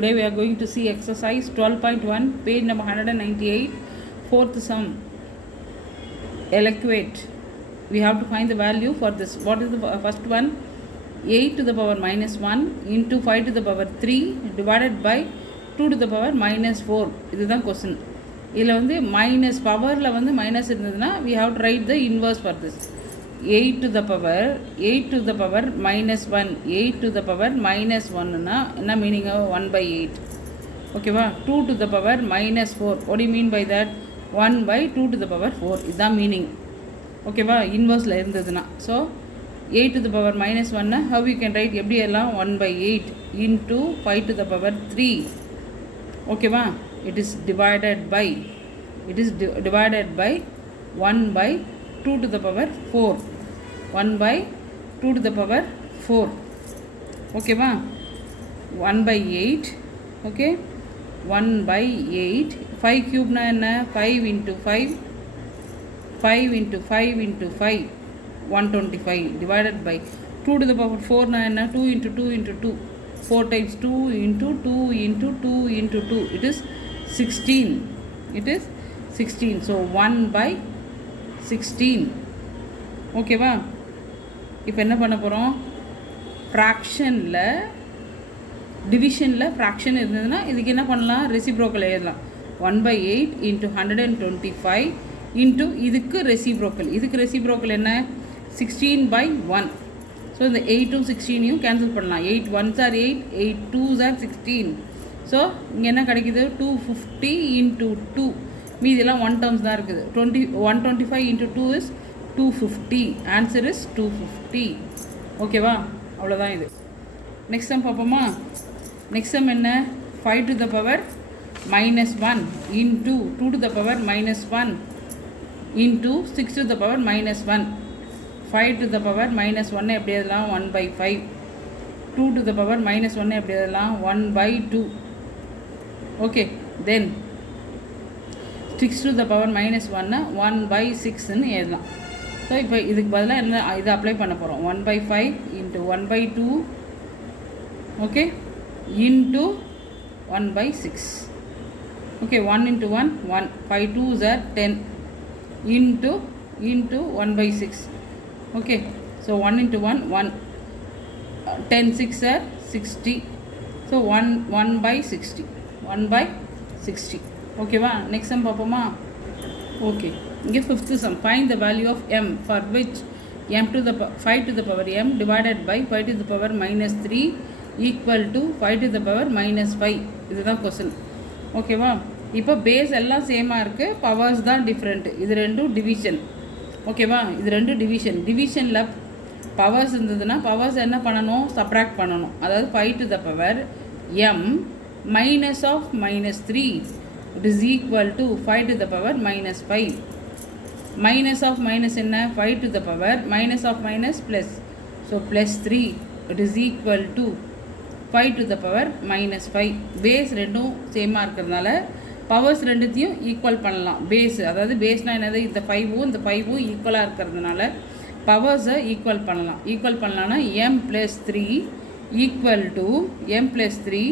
today we are going to see exercise 12.1, page number 198, fourth sum. Evaluate. We have to find the value for this. What is the first one? 8 to the power minus 1 into 5 to the power 3 divided by 2 to the power minus 4. இதுதான் question. இதில் வந்து minus பவரில் வந்து minus இருந்ததுன்னா we have to write the inverse for this. 8 to the power minus 1, 8 to the power minus 1 னா என்ன meaning 1 by 8. ஓகேவா? 2 to the power minus 4. what do you mean by that? 1 by 2 to the power 4. இதுதான் meaning. ஓகேவா? இன்வர்ஸில் இருந்ததுன்னா so 8 to the power minus 1 how you can write எப்படி எல்லாம் 1 by 8 into 5 to the power 3. ஓகேவா? it is divided by 1 by 2 to the power 4. 1 by 2 to the power 4. okay va? 1 by 8. okay, 1 by 8. 5 cube na enna 5 into 5, 5 into 5 into 5, 125 divided by 2 to the power 4 na enna 2 into 2 into 2, 4 times 2 into 2 into 2 into 2, it is 16. it is 16. so 1 by 16. ஓகேவா? இப்போ என்ன பண்ண போகிறோம்? ஃப்ராக்ஷனில் டிவிஷனில் fraction இருந்ததுன்னா இதுக்கு என்ன பண்ணலாம்? ரெசிப்ரோக்கல் எழுதலாம். 1 by 8 into 125 into இதுக்கு ரெசிப்ரோக்கல் என்ன? 16 by 1. ஸோ இந்த 8 16 கேன்சல் பண்ணலாம். 8 1s are 8, 8 2s are 16. So இங்கே என்ன கிடைக்குது? 250 into 2. மீதெல்லாம் 1 terms தான் இருக்குது. 125 into 2 is 250. Answer is 250. ஓகேவா? அவ்வளோதான் இது. நெக்ஸ்ட் சம் பார்ப்போமா? நெக்ஸ்ட் சம் என்ன? 5 to the power minus 1 into 2 to the power minus 1 into 6 to the power minus 1. 5 to the power minus 1 எப்படி எழுதலாம்? 1 by 5. 2 to the power minus 1 எப்படி எழுதலாம்? 1 by 2. Okay, then 6 to the power minus 1 1 by 6ன்னு எழுதலாம். So இப்போ இதுக்கு பதிலாக என்ன இதை அப்ளை பண்ண போகிறோம்? 1 by 5 into 1 by 2 okay into 1 by 6. Okay, 1 into 1 1, 5 2s are 10 into 1 by 6. Okay, so 1 into 1 1, 10 6 are 60. So 1 by 60. 1 by 60. ஓகேவா? நெக்ஸ்ட் சம் பார்ப்போமா? ஓகே, இங்கே fifth sum. Find the value of m for which m to the 5 to the power m divided by 5 to the power minus 3 equal to 5 to the power minus 5. இதுதான் question. ஓகேவா? இப்போ base எல்லாம் சேமாக இருக்குது, powers தான் different. இது ரெண்டும் division. ஓகேவா? இது ரெண்டும் டிவிஷனில் பவர்ஸ் இருந்ததுன்னா பவர்ஸ் என்ன பண்ணணும்? சப்ராக்ட் பண்ணணும். அதாவது 5 to the power m minus of minus 3 it is equal to 5 to the power minus 5. minus of minus என்ன? 5 to the power minus of minus plus, so plus 3 it is equal to 5 to the power minus 5. Base ரெண்டும் சேமாக இருக்கிறதுனால powers ரெண்டுத்தையும் equal பண்ணலாம். Base, அதாவது பேஸ்னால் என்னது? இந்த 5வும் இந்த 5வும் ஈக்குவலாக இருக்கிறதுனால பவர்ஸை ஈக்குவல் பண்ணலாம்னா m plus 3 equal to m plus 3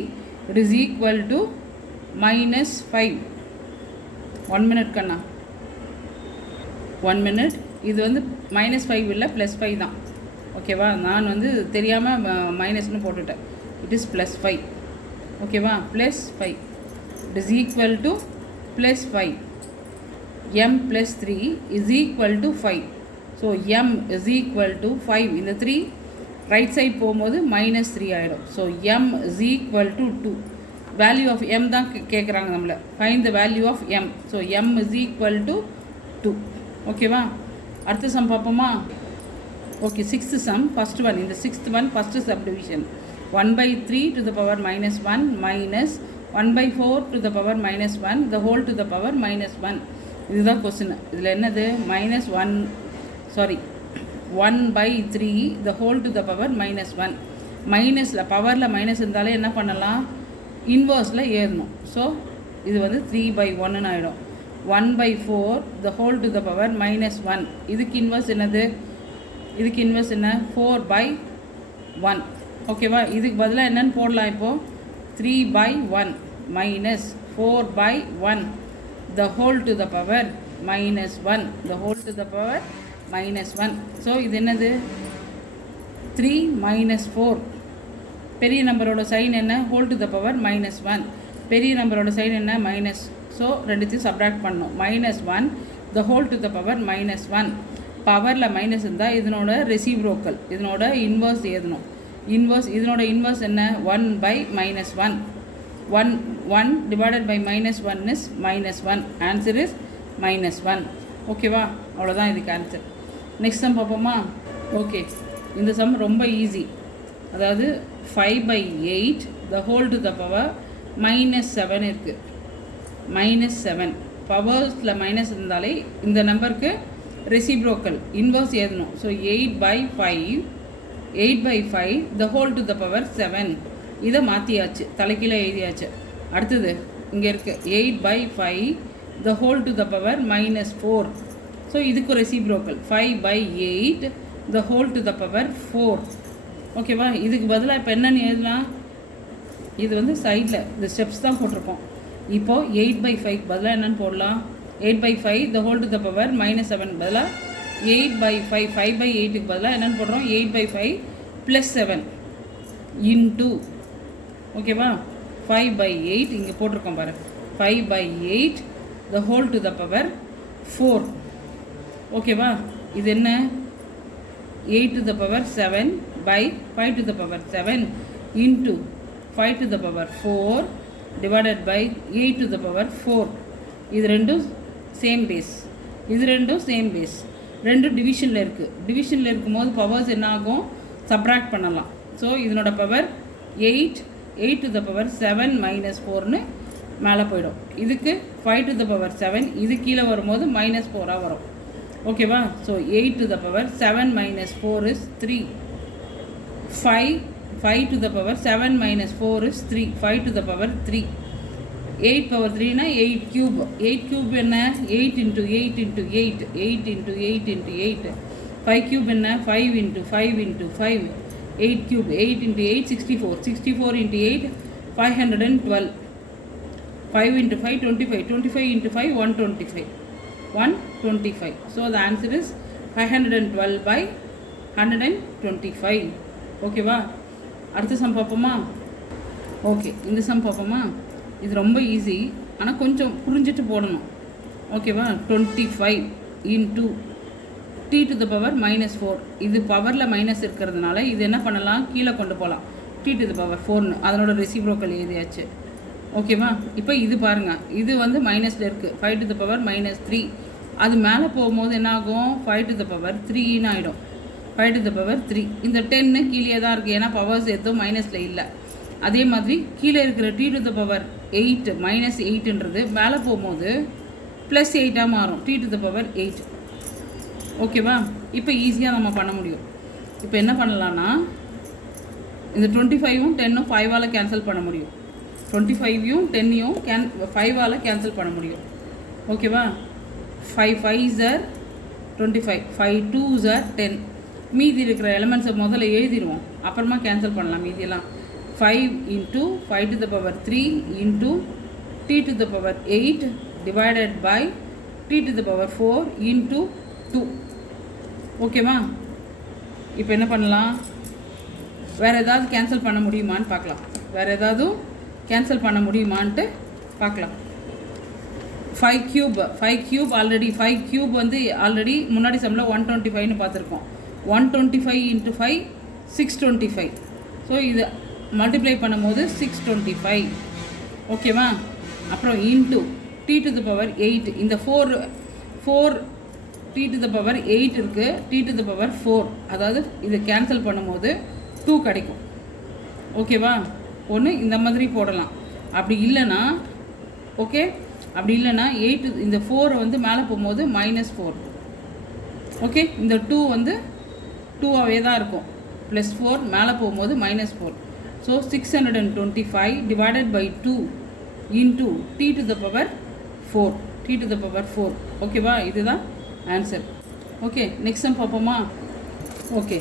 it is equal to minus 5. 1 minute Kanna, 1 minute. இது வந்து minus 5 இல்லை plus 5 தான். ஓகேவா? நான் வந்து தெரியாமல் மைனஸ்னு போட்டுட்டேன். it is plus 5. ஓகேவா? plus 5 it is equal to plus 5. m plus 3 is equal to 5. so m is equal to 5. இந்த 3 ரைட் சைட் போகும்போது minus 3 ஆகிடும். So m is equal to 2. Value of m தான் கேட்குறாங்க நம்மளை. Find the value of m. So m is equal to 2. ஓகேவா? அடுத்த sum பார்ப்போமா? Okay, sixth sum. First one, இந்த sixth one first subdivision. 1 by 3 to the power minus 1 minus 1 by 4 to the power minus 1 the whole to the power minus 1. இதுதான் question. இதில் என்னது? -1 by 3 the whole to the power minus 1. மைனஸில் பவரில் minus இருந்தாலே என்ன பண்ணலாம்? இன்வர்ஸில் ஏறணும். ஸோ இது வந்து 3 by 1ன்னு ஆகிடும். 1 by 4 the whole to the power minus 1. இதுக்கு இன்வர்ஸ் என்னது? இதுக்கு இன்வர்ஸ் என்ன? 4 by 1. ஓகேவா? இதுக்கு பதிலாக என்னென்னு போடலாம்? இப்போது 3/1 minus 4/1 the whole to the power minus 1 the whole to the power minus 1. So இது என்னது 3 minus 4. பெரிய நம்பரோட சைன் என்ன whole to the power minus 1. பெரிய நம்பரோட சைன் என்ன மைனஸ். ஸோ ரெண்டுத்தையும் சப்ராக்ட் பண்ணணும். -1 the whole to the power -1. பவரில் மைனஸ் இருந்தால் இதனோட ரெசிப்ரோக்கல் இதனோட இன்வர்ஸ் எழுதணும். இதனோட இன்வர்ஸ் என்ன 1/-1. 1 divided by -1 is -1. Answer is -1. ஓகேவா? அவ்வளோதான் இதுக்கு ஆன்சர். நெக்ஸ்ட் சம் பார்ப்போமா? ஓகே, இந்த சம் ரொம்ப ஈஸி. அதாவது 5/8 the whole to the power -7 இருக்குது. -7 பவர்ஸில் மைனஸ் இருந்தாலே இந்த நம்பருக்கு ரெசிப்ரோக்கல் இன்வர்ஸ் எழுதணும். So 8/5 the whole to the power 7. இதை மாற்றியாச்சு, தலைக்கீழே எழுதியாச்சு. அடுத்தது இங்கே இருக்குது 8/5 the whole to the power -4. So இதுக்கு reciprocal 5/8 the whole to the power 4. ஓகேவா? இதுக்கு பதிலாக இப்போ என்னென்னு எழுதலாம்? இது வந்து சைடில் இந்த ஸ்டெப்ஸ் தான் போட்டிருக்கோம். இப்போது 8/5 பதிலாக என்னென்னு போடலாம்? 8/5 the whole to the power -7 பதிலாக 8/5 5/8க்கு பதிலாக என்னென்னு போடுறோம்? 8/5 + 7 இன்ட்டு ஓகேவா 5/8 இங்கே போட்டிருக்கோம் பாரு 5/8 the whole to the power 4. ஓகேவா? இது என்ன 8 to the power 7 by 5 to the power 7 into 5 to the power 4 divided by 8 to the power 4. இது ரெண்டும் சேம் பேஸ். ரெண்டு டிவிஷனில் இருக்குது. டிவிஷனில் இருக்கும்போது பவர்ஸ் என்ன ஆகும்? சப்ராக்ட் பண்ணலாம். ஸோ இதனோட பவர் 8 to the power 7 - 4ன்னு மேலே போயிடும். இதுக்கு 5 to the power 7 இது கீழே வரும்போது -4 வரும். ஓகேவா? So 8 to the power 7 - 4 is 3. 5 to the power 7 - 4 is 3. 5 to the power 3. 8 power 3னா 8 cube. 8 cube என்ன 8 × 8 × 8 8 × 8 × 8. 5 cube என்ன 5 × 5 × 5. 8 cube 8 × 8 64. 64 × 8 512. 5 × 5 25. 25 × 5 125. 125. So the answer is 512/125. ஓகேவா? அடுத்த சம் பார்ப்போமா? ஓகே, இந்த சம் பார்ப்போமா? இது ரொம்ப ஈஸி, ஆனால் கொஞ்சம் புரிஞ்சுட்டு போடணும். ஓகேவா? 25 into t to the power -4. இது பவரில் மைனஸ் இருக்கிறதுனால இது என்ன பண்ணலாம்? கீழே கொண்டு போகலாம். t to the power 4ன்னு அதனோட ரெசிப்ரோக்கல் எழுதியாச்சு. ஓகேவா? இப்போ இது பாருங்கள், இது வந்து மைனஸில் இருக்குது. 5 to the power -3. அது மேலே போகும்போது என்ன ஆகும்? 5 to the power 3ன்னு ஆகிடும். 5 to the power 3. இந்த 10 கீழே தான் இருக்குது, ஏன்னா பவர்ஸ் எதுவும் மைனஸில் இல்லை. அதே மாதிரி கீழே இருக்கிற t to the power 8 -8ன்றது மேலே போகும்போது +8 மாறும். t to the power 8. ஓகேவா? இப்போ ஈஸியாக நம்ம பண்ண முடியும். இப்போ என்ன பண்ணலான்னா இந்த 25ம் 10ம் 5ஆல் கேன்சல் பண்ண முடியும். 25யும் 10யும் 5ஆல் கேன்சல் பண்ண முடியும். ஓகேவா? 5 5s are 25. 5 2s are 10. மீதி இருக்கிற எலமெண்ட்ஸை முதல்ல எழுதிடுவோம், அப்புறமா கேன்சல் பண்ணலாம் மீதியெல்லாம். 5 × 5 to the power 3 into t to the power 8 divided by t to the power 4 into 2. ஓகேவா? இப்போ என்ன பண்ணலாம்? வேறு ஏதாவது கேன்சல் பண்ண முடியுமான்னு பார்க்கலாம். வேறு ஏதாவது கேன்சல் பண்ண முடியுமான்ட்டு பார்க்கலாம். 5 cube ஆல்ரெடி 5 cube வந்து ஆல்ரெடி முன்னாடி சம்மில் 125ன்னு பார்த்துருக்கோம். 125 × 5 625. ஸோ இது மல்டிப்ளை பண்ணும்போது 625. ஓகேவா? அப்புறம் into t to the power 8. இந்த 4 t to the power 8 இருக்குது. t to the power 4, அதாவது இது கேன்சல் பண்ணும்போது 2 கிடைக்கும். ஓகேவா? ஒன்று இந்த மாதிரி போடலாம். அப்படி இல்லைன்னா 8 இந்த 4 வந்து மேலே போகும்போது -4. ஓகே, இந்த 2 வந்து 2ஆகவே தான் இருக்கும். +4 மேலே போகும்போது -4. So 625 divided by 2 into t to the power 4. t to the power 4. ஓகேவா? இதுதான் ஆன்சர். ஓகே, நெக்ஸ்ட் சம் பார்ப்போமா? ஓகே,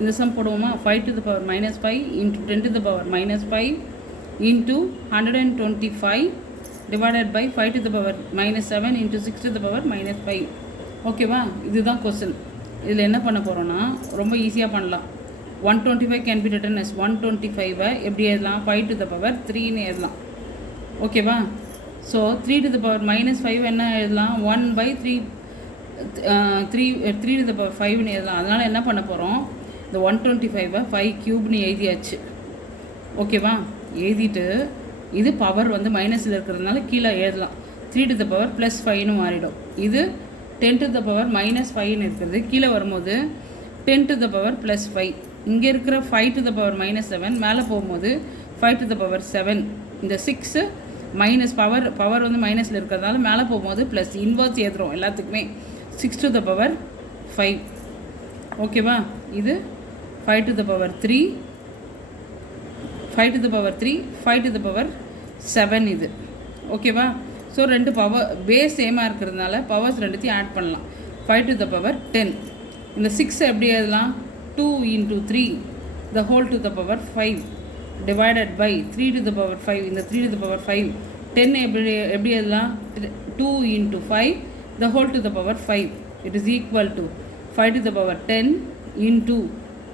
இந்த சம் போடுவோமா? 5 to the power -5 into 10 to the power -5 into 125 divided by 5 to the power minus 7 into 6 to the power minus 5. ஓகேவா, இதுதான் question. இதில் என்ன பண்ண போகிறோன்னா ரொம்ப ஈஸியாக பண்ணலாம். 125 can be written as 125 எப்படி எழுதலாம், 5 to the power 3ன்னு எழுதலாம். ஓகேவா, so 3 to the power minus 5 என்ன எழுதலாம், 1 by 3 3 to the power 5ன்னு எழுதலாம். அதனால் என்ன பண்ண போகிறோம், இந்த 125 5 க்யூப்னு எழுதியாச்சு. ஓகேவா, எழுதிட்டு இது பவர் வந்து மைனஸில் இருக்கிறதுனால கீழே எழுதலாம். 3 to the power ப்ளஸ் 5ன்னு மாறிடும். இது 10 to the power minus 5ன்னு இருக்கிறது. கீழே வரும்போது 10 to the power ப்ளஸ் 5. இங்கே இருக்கிற 5 to the power minus 7 மேலே போகும்போது 5 to the power 7. இந்த 6 மைனஸ் பவர் வந்து மைனஸில் இருக்கிறதுனால மேலே போகும்போது ப்ளஸ் இன்வர்ஸ் ஏற்றுறோம் எல்லாத்துக்குமே. 6 to the power 5. ஓகேவா, இது 5 to the power 3, 5 to the power 3, 5 to the power 7 இது. ஓகேவா, ஸோ ரெண்டு பவர் பேஸ் சேமாக இருக்கிறதுனால பவர்ஸ் ரெண்டுத்தையும் ஆட் பண்ணலாம். 5 to the power 10. இந்த 6 எப்படி எழுதலாம், 2 into 3 the whole to the power 5 divided by 3 to the power 5. இந்த 3 to the power 5. 10 எப்படி எழுதலாம், 2 into 5 the whole to the power 5. It is equal to 5 to the power 10 into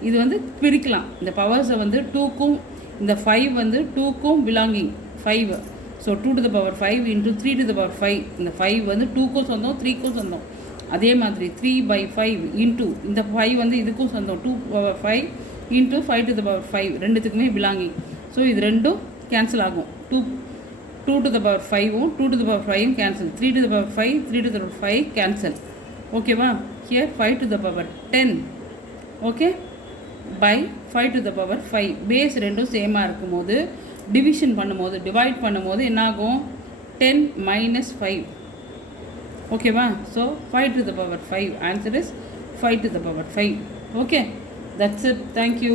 இது வந்து பிரிக்கலாம். இந்த பவர்ஸை வந்து 2க்கும் இந்த 5 வந்து 2க்கும் belonging 5. So 2 to the power 5 into 3 to the power 5. இந்த 5 வந்து 2க்கும் சொந்தம் 3க்கும் சொந்தம். அதே மாதிரி 3 by 5 into இந்த 5 வந்து இதுக்கும் சொந்தம் 2 power 5 into 5 to the power 5 ரெண்டுத்துக்குமே பிலாங்கிங். ஸோ இது ரெண்டும் கேன்சல் ஆகும். 2 to the power 5ம் 2 to the power 5ம் cancel. 3 to the power 5 3 to the power 5 cancel. ஓகேவா, here 5 to the power 10 okay by 5 to the power 5. Base ரெண்டும் சேமாக இருக்கும்போது டிவிஷன் பண்ணும்போது டிவைட் பண்ணும்போது என்னாகும், 10 minus 5. ஓகேவா, so 5 to the power 5. Answer is 5 to the power 5. Okay, that's it. Thank you.